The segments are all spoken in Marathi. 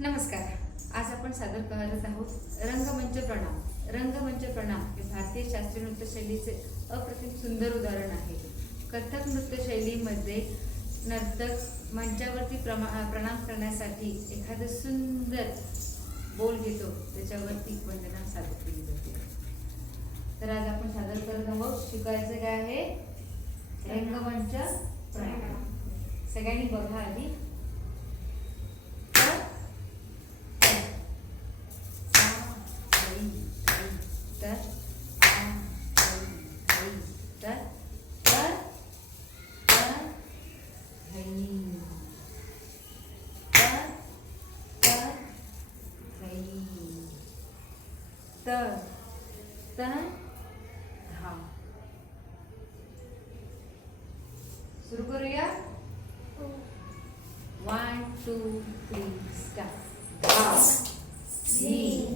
नमस्कार. आज आपण सादर करत आहोत रंगमंच प्रणाम. रंगमंच प्रणाम हे भारतीय शास्त्रीय नृत्य शैलीचे अप्रतिम सुंदर उदाहरण आहे. कथक नृत्य शैलीमध्ये नर्तक मंचावरती प्रणाम करण्यासाठी एखादं सुंदर बोल घेतो, त्याच्यावरती वंदना सादर केली जाते. तर आज आपण सादर करत आहोत, शिकायचं काय आहे? रंगमंच प्रणाम. सगळ्यांनी बघा आधी. सुरू करूया. 1 2 3 स्टार्ट. धा धीम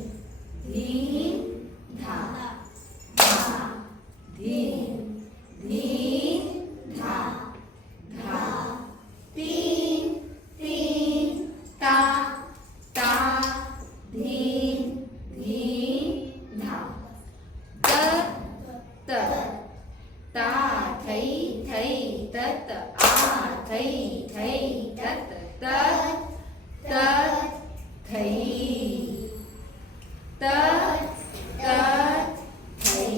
धीम धा धा धीम धीम धा धा तीन तीन ता ता धीम धीम धा त ता थै थै तत आ थै थै तत तत तत थै तत तत थै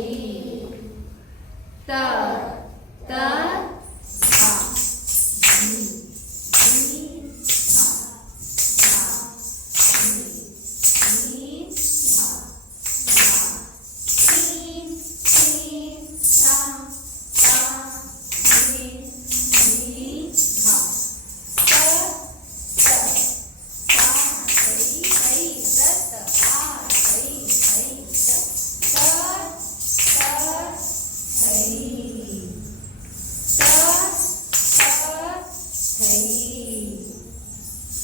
तत तत धा धी धी धा धा धी धी धा धा तीन तीन ता ता धी धी धा तत तत ता थै थै तत आ थै थै तत तत तत थै तत तत थै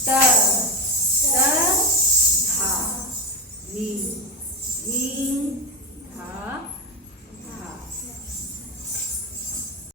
तत तत धा धी धी